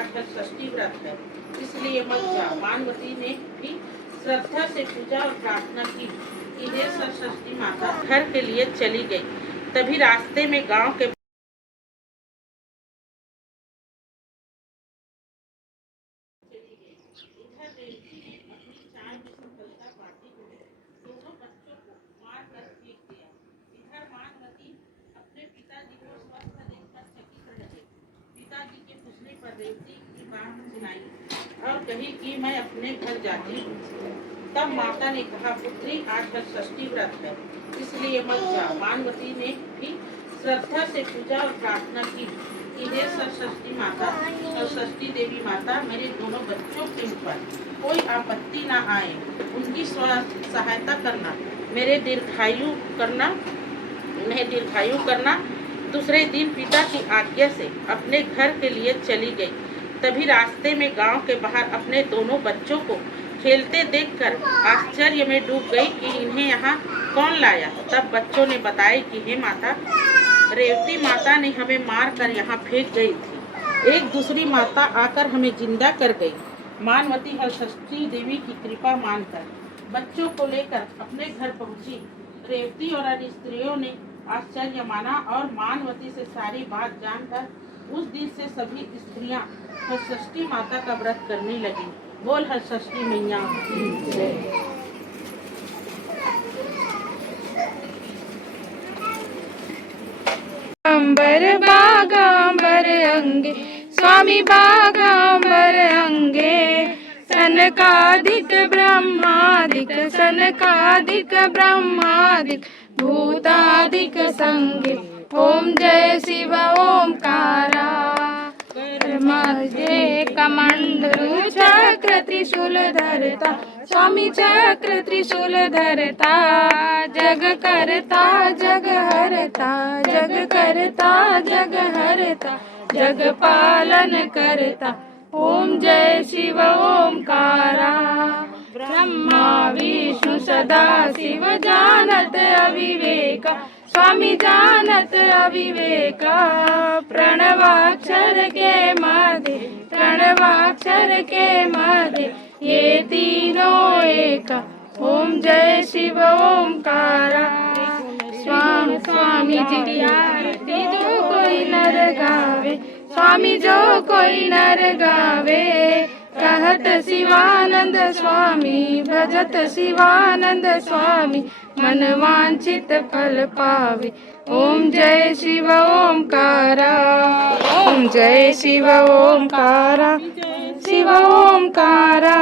आज हर षष्ठी व्रत है, इसलिए मत जा। मानवती ने भी श्रद्धा से पूजा और प्रार्थना की कि हे सरस्वती माता, घर के लिए चली गई। तभी रास्ते में गांव के और कही कि मैं अपने घर जाती हूँ। तब माता ने कहा, पुत्री आज हर षष्ठी व्रत है, इसलिए मत जा। मानवती ने भी श्रद्धा से पूजा और प्रार्थना की कि हे सरस्वती माता, सरस्वती देवी माता, मेरे दोनों बच्चों के ऊपर कोई आपत्ति ना आए, उनकी सहायता करना, उन्हें दीर्घायु करना। दूसरे दिन पिता की आज्ञा से अपने घर के लिए चली गई। तभी रास्ते में गांव के बाहर अपने दोनों बच्चों को खेलते देखकर आश्चर्य में डूब गई कि इन्हें यहाँ कौन लाया। तब बच्चों ने बताया कि हे माता, रेवती माता ने हमें मार कर यहाँ फेंक गई थी। एक दूसरी माता आकर हमें जिंदा कर गई। मानवती हरषष्ठी देवी की कृपा मानकर बच्चों को लेकर अपने घर पहुँची। रेवती और अन्य स्त्रियों ने आश्चर्य माना और मानवती से सारी बात जानकर उस दिन से सभी स्त्रियां हरषष्ठी माता का व्रत करने लगी। बोल हरषष्ठी मैया की जय। अंबर बागांबर अंगे स्वामी बागांबर अंगे सनकादिक ब्रह्मादिक सनकादिक ब्रह्मादिक भूतादिक संगे ओम जय शिव ओंकारा मध्ये कमंडलू चक्र त्रिशूल धरता स्वामी चक्र त्रिशूल धरता जग करता जग हरता जग करता जग हरता जग पालन करता ओम जय शिव ओंकारा ब्रह्मा विष्णु सदा शिव जानत अविवेका स्वामी जानत अविवेका प्रणवाक्षर के मध्य प्रणवाक्षर के मध्य ये तीनों एक ओम जय शिव ओंकारा स्वामी जी की आरती जो कोई नर गावे स्वामी जो कोई नर गावे कहत शिवानंद स्वामी भजत शिवानंद स्वामी मन वांछित फल पावे ओम जय शिव ओंकारा ओम जय शिव ओंकारा शिव ओंकारा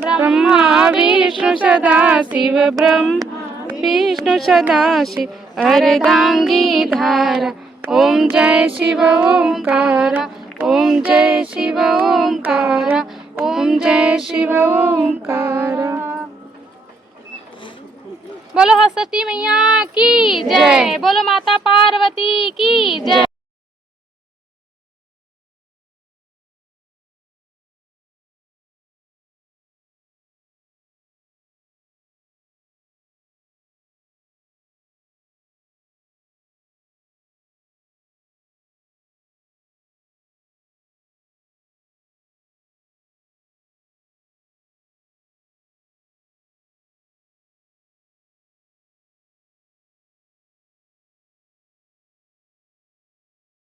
ब्रह्मा विष्णु सदा शिव ब्रह्मा विष्णु सदा शिव अर्धांगी धारा ओम जय शिव ओंकारा ओम जय शिव ओंकारा ओम जय शिव ओंकारा। बोलो सरस्वती मैया की जय। बोलो माता पार्वती की जय।